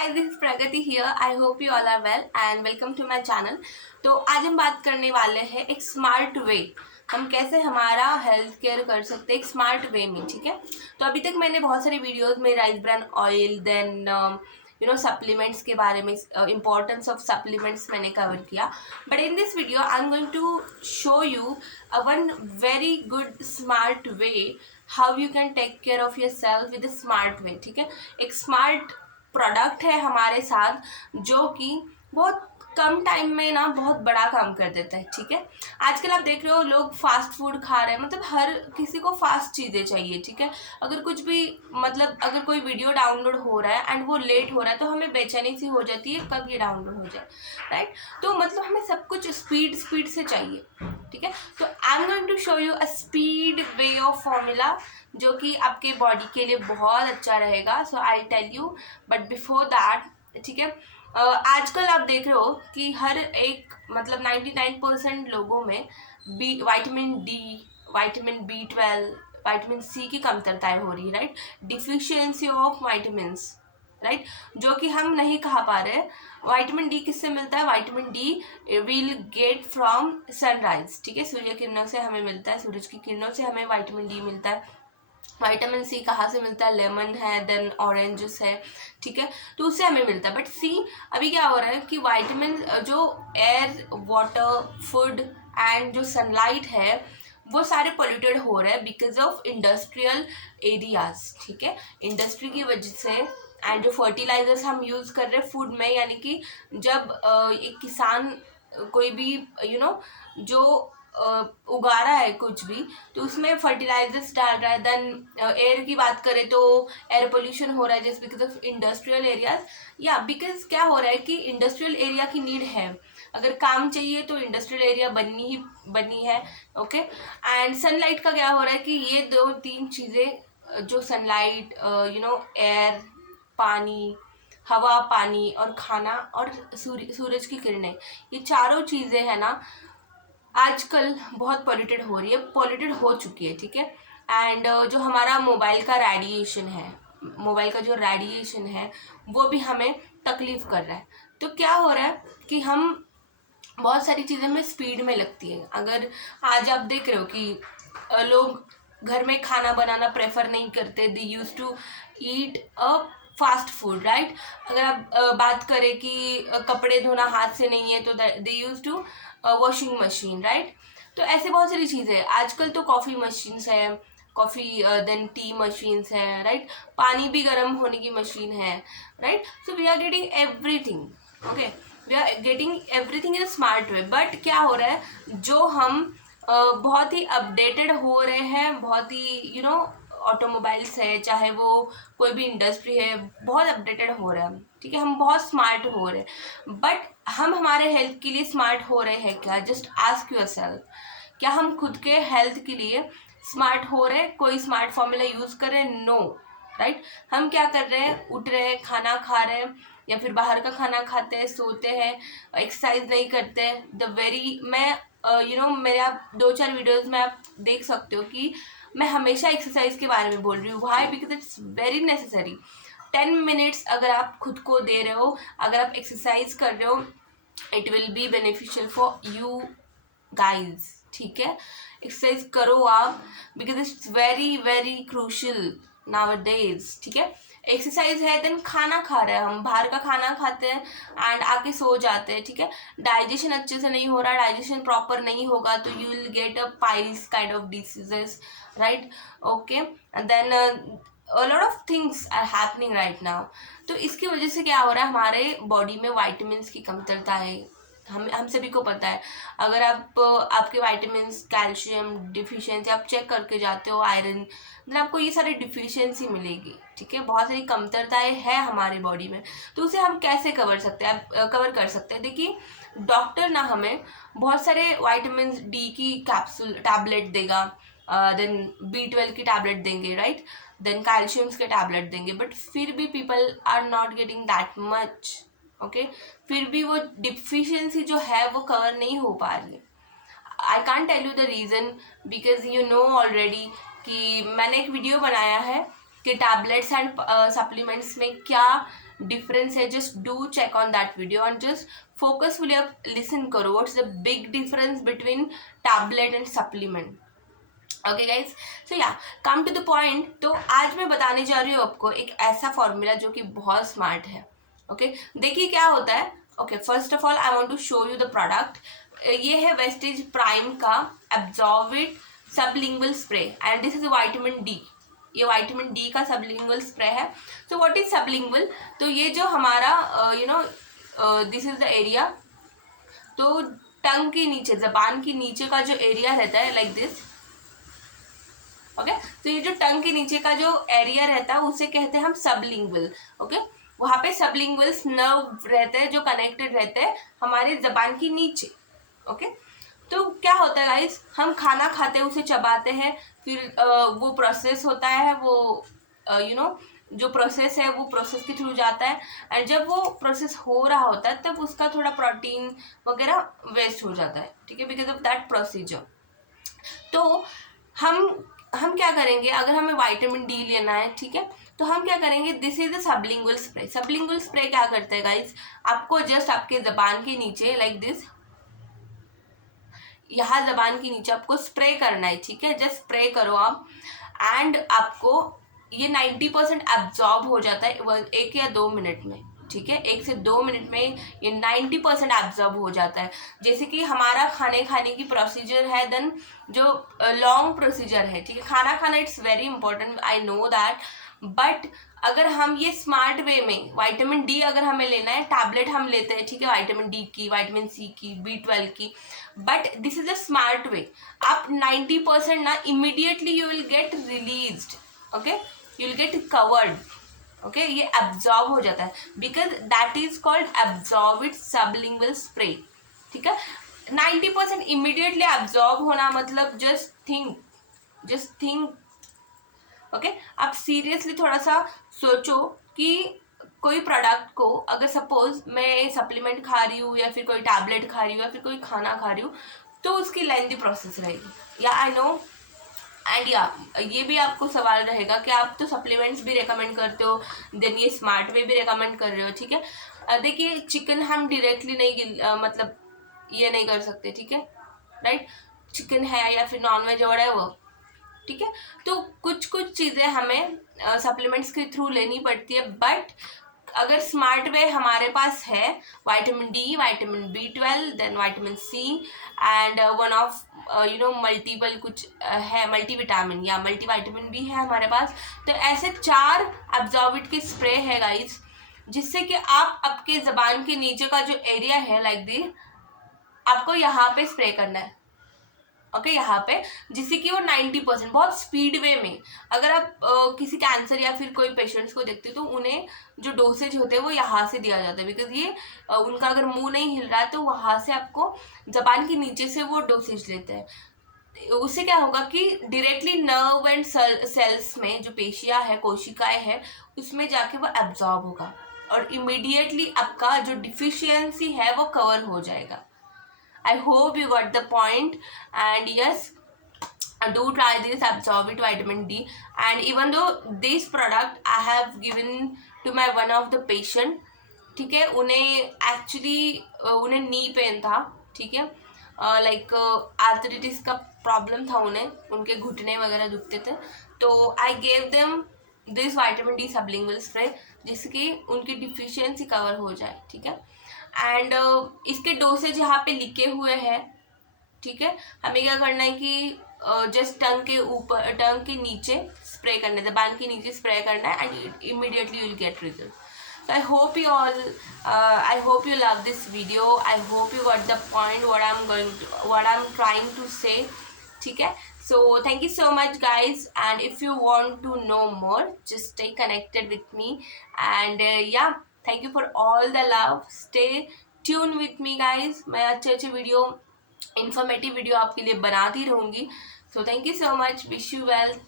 Hi, this is Pragati here. I hope you all are well and welcome to my channel. तो आज हम बात करने वाले हैं एक स्मार्ट वे, हम कैसे हमारा हेल्थ केयर कर सकते हैं एक स्मार्ट वे में. ठीक है, तो अभी तक मैंने बहुत सारे वीडियोस में rice bran oil then supplements के बारे में इम्पोर्टेंस ऑफ सप्लीमेंट्स मैंने कवर किया. But in this video I am going to show you one very good smart way how you can take care of yourself with smart way. ठीक है, एक smart product है हमारे साथ जो कि बहुत कम टाइम में ना बहुत बड़ा काम कर देता है. ठीक है, आजकल आप देख रहे हो लोग फास्ट फूड खा रहे हैं, मतलब हर किसी को फास्ट चीज़ें चाहिए. ठीक है, अगर कुछ भी अगर कोई वीडियो डाउनलोड हो रहा है एंड वो लेट हो रहा है तो हमें बेचैनी सी हो जाती है कब ये डाउनलोड हो जाए, राइट. तो मतलब हमें सब कुछ स्पीड से चाहिए. ठीक है, तो I am going to show you a speed way of formula जो कि आपके बॉडी के लिए बहुत अच्छा रहेगा. So I tell you, but before that, ठीक है, आजकल आप देख रहे हो कि हर एक 99% लोगों में vitamin D, vitamin B12, vitamin C की कमतरताएं हो रही है, right. Deficiency of vitamins, right, जो कि हम नहीं खा पा रहे. विटामिन डी किससे मिलता है? Vitamin D will get from sunrise. ठीक है, सूर्य किरणों से हमें मिलता है, सूरज की किरणों से हमें विटामिन डी मिलता है. विटामिन सी कहाँ से मिलता है? लेमन है, देन ऑरेंज जूस है. ठीक है, तो उससे हमें मिलता है. बट सी अभी क्या हो रहा है कि विटामिन जो एयर, वाटर, फूड एंड जो सनलाइट है वो सारे पोल्यूटेड हो रहे हैं बिकॉज ऑफ इंडस्ट्रियल एरियाज. ठीक है, इंडस्ट्री की वजह से एंड जो फर्टिलाइजर्स हम यूज़ कर रहे हैं फूड में, यानी कि जब एक किसान कोई भी जो उगा रहा है कुछ भी तो उसमें फर्टिलाइजर्स डाल रहा है. देन एयर की बात करें तो एयर पोल्यूशन हो रहा है just because of industrial areas. या बिकॉज क्या हो रहा है कि इंडस्ट्रियल एरिया की नीड है, अगर काम चाहिए तो इंडस्ट्रियल एरिया बनी है. ओके, एंड सनलाइट का क्या हो रहा है कि ये 2-3 चीज़ें जो सनलाइट, एयर, पानी, हवा, पानी और खाना और सूरज की किरणें, ये चारों चीज़ें हैं ना आजकल बहुत पॉल्यूटेड हो रही है, पॉल्यूटेड हो चुकी है. ठीक है, एंड जो हमारा मोबाइल का रेडिएशन है, मोबाइल का जो रेडिएशन है वो भी हमें तकलीफ़ कर रहा है. तो क्या हो रहा है कि हम बहुत सारी चीज़ें में स्पीड में लगती है. अगर आज आप देख रहे हो कि लोग घर में खाना बनाना प्रेफर नहीं करते, they use to eat a fast food, right. अगर आप बात करें कि कपड़े धोना हाथ से नहीं है तो they use to washing machine, right. तो ऐसे बहुत सारी चीज़ें हैं. आजकल तो कॉफ़ी मशीन्स है, कॉफ़ी देन टी मशीन्स है, राइट. पानी भी गर्म होने की मशीन है, right. So we are getting everything. Okay, we are getting everything in smart way. But क्या हो रहा है, जो हम बहुत ही अपडेटेड हो रहे हैं, बहुत ही ऑटोमोबाइल्स है, चाहे वो कोई भी इंडस्ट्री है, बहुत अपडेटेड हो रहे हैं. ठीक है, हम बहुत स्मार्ट हो रहे हैं. बट हम हमारे हेल्थ के लिए स्मार्ट हो रहे हैं क्या? जस्ट आस्क योर सेल्फ, क्या हम खुद के हेल्थ के लिए स्मार्ट हो रहे हैं? कोई स्मार्ट फॉर्मूला यूज़ कर रहे हैं? No, right. हम क्या कर रहे हैं? उठ रहे हैं, खाना खा रहे हैं, या फिर बाहर का खाना खाते हैं, सोते हैं, एक्सरसाइज नहीं करते. मैं मेरे आप 2-4 वीडियोज़ में आप देख सकते हो कि मैं हमेशा एक्सरसाइज के बारे में बोल रही हूँ. Why? Because it's very necessary. 10 minutes अगर आप खुद को दे रहे हो, अगर आप एक्सरसाइज कर रहे हो, it will be beneficial for you guys. ठीक है, एक्सरसाइज करो आप, because it's very very crucial nowadays. ठीक है, एक्सरसाइज है, देन खाना खा रहे हैं, हम बाहर का खाना खाते हैं एंड आके सो जाते हैं. ठीक है, डाइजेशन अच्छे से नहीं हो रहा, डाइजेशन प्रॉपर नहीं होगा तो you will get a piles kind of diseases, right. Okay, and then a lot of things are happening right now. तो इसकी वजह से क्या हो रहा है, हमारे बॉडी में वाइटामिन्स की कमतरता है. हम सभी को पता है. अगर आपके वाइटामिन्स, कैल्शियम डिफिशियंसी आप चेक करके जाते हो, आयरन, देन आपको ये सारी डिफिशियंसी मिलेगी. ठीक है, बहुत सारी कमतरताएं हैं हमारे बॉडी में. तो उसे हम कैसे कवर कर सकते हैं? देखिए, डॉक्टर ना हमें बहुत सारे विटामिन डी की कैप्सूल टैबलेट देगा, देन B12 की टैबलेट देंगे, राइट. देन कैल्शियम्स के टैबलेट देंगे. बट फिर भी people are not getting that much. Okay, फिर भी वो डिफिशियंसी जो है वो कवर नहीं हो पा रही है. I can't tell you the reason because you know already कि मैंने एक वीडियो बनाया है कि टैबलेट्स एंड सप्लीमेंट्स में क्या डिफरेंस है, just do check on that video and just focusfully आप लिसन करो what's the big difference between tablet and supplement. Okay guys, so या कम टू द पॉइंट. तो आज मैं बताने जा रही हूँ आपको एक ऐसा फॉर्मूला जो कि बहुत स्मार्ट है. ओके देखिए क्या होता है. Okay first of all I want to show you the product. ये है वेस्टेज प्राइम का absorbit sublingual spray and this is vitamin D. ये विटामिन डी का सबलिंगुअल स्प्रे है. So what is sublingual? तो ये जो हमारा दिस इज द एरिया. तो टंग के नीचे, जबान के नीचे का जो एरिया रहता है लाइक दिस. ओके तो ये जो टंग के नीचे का जो एरिया रहता है उसे कहते हैं हम सबलिंगुअल. ओके वहाँ पे सबलिंगुअल्स नर्व रहते हैं जो कनेक्टेड रहते हैं हमारे जबान के नीचे. ओके तो क्या होता है गाइस, हम खाना खाते हैं उसे चबाते हैं, फिर वो प्रोसेस होता है, वो जो प्रोसेस है वो प्रोसेस के थ्रू जाता है. एंड जब वो प्रोसेस हो रहा होता है तब उसका थोड़ा प्रोटीन वगैरह वेस्ट हो जाता है. ठीक है, बिकॉज ऑफ दैट प्रोसीजर. तो हम क्या करेंगे, अगर हमें विटामिन डी लेना है, ठीक है, तो हम क्या करेंगे, this is the sublingual spray. Sublingual spray क्या करते हैं गाइस, आपको जस्ट आपके जबान के नीचे लाइक दिस, यहाँ जबान के नीचे आपको स्प्रे करना है. ठीक है, जस्ट स्प्रे करो आप एंड आपको ये 90% एब्जॉर्ब हो जाता है 1 या 2 मिनट में. ठीक है, 1 से 2 मिनट में ये 90% एब्जॉर्ब हो जाता है. जैसे कि हमारा खाने की प्रोसीजर है, देन जो लॉन्ग प्रोसीजर है. ठीक है, खाना खाना it's very important, I know that. But अगर हम ये स्मार्ट वे में विटामिन डी अगर हमें लेना है, टैबलेट हम लेते हैं, ठीक है, विटामिन डी की, विटामिन सी की, B12 की, but this is a smart way. आप 90% ना immediately you will get released. Okay you will get covered. Okay ये एब्जॉर्ब हो जाता है because that is called absorbit sublingual spray. ठीक है, 90% इमीडिएटली एब्जॉर्ब होना मतलब जस्ट थिंक. ओके आप सीरियसली थोड़ा सा सोचो कि कोई प्रोडक्ट को अगर सपोज मैं सप्लीमेंट खा रही हूँ या फिर कोई टैबलेट खा रही हूँ या फिर कोई खाना खा रही हूँ तो उसकी लेंथी प्रोसेस रहेगी. या आई नो एंड या ये भी आपको सवाल रहेगा कि आप तो सप्लीमेंट्स भी रेकमेंड करते हो, देन ये स्मार्ट वे भी रेकमेंड कर रहे हो. ठीक है, देखिए चिकन हम डायरेक्टली नहीं मतलब ये नहीं कर सकते. ठीक है राइट, चिकन है या फिर नॉनवेज और है वो. ठीक है, तो कुछ चीज़ें हमें सप्लीमेंट्स के थ्रू लेनी पड़ती है. बट अगर स्मार्ट वे हमारे पास है, vitamin D, vitamin B12, then vitamin C and one of multiple कुछ है, मल्टीविटामिन या मल्टीविटामिन भी है हमारे पास. तो ऐसे 4 एब्जॉर्बिट के स्प्रे है गाइस, जिससे कि आप आपके जबान के नीचे का जो एरिया है लाइक दिस, आपको यहाँ पे स्प्रे करना है. ओके यहाँ पे, जिससे कि वो 90% बहुत स्पीड वे में. अगर आप किसी कैंसर या फिर कोई पेशेंट्स को देखते हो तो उन्हें जो डोसेज होते हैं वो यहाँ से दिया जाता है, बिकॉज ये उनका अगर मुंह नहीं हिल रहा है तो वहाँ से आपको जबान के नीचे से वो डोसेज लेते हैं. उससे क्या होगा कि डायरेक्टली नर्व एंड सेल्स में जो पेशियाँ है, कोशिकाएं है, उसमें जाके वो एब्जॉर्ब होगा और इमीडिएटली आपका जो डिफिशियंसी है वो कवर हो जाएगा. I hope you got the point, and yes, do try this absorbit vitamin D. And even though this product I have given to my one of the patient, ठीक है, उन्हें actually उन्हें knee pain था. ठीक है, like arthritis का problem था उन्हें, उनके घुटने वगैरह दुखते थे. तो I gave them this vitamin D sublingual spray जिसकी उनकी डिफिशियंसी कवर हो जाए. ठीक है, एंड इसके डोसेज यहाँ पे लिखे हुए हैं. ठीक है, हमें क्या करना है कि जस्ट टंग के ऊपर, टंग के नीचे स्प्रे करना है, जबान के नीचे स्प्रे करना है and immediately you will get result. So I hope you all, I hope you love this video. I hope you got the point what I'm trying to say. ठीक है, so thank you so much guys, and if you want to know more, just stay connected with me. And yeah, thank you for all the love. Stay tuned with me guys. मैं अच्छे video, informative video आपके लिए बनाती रहूँगी. So thank you so much. Wish you well.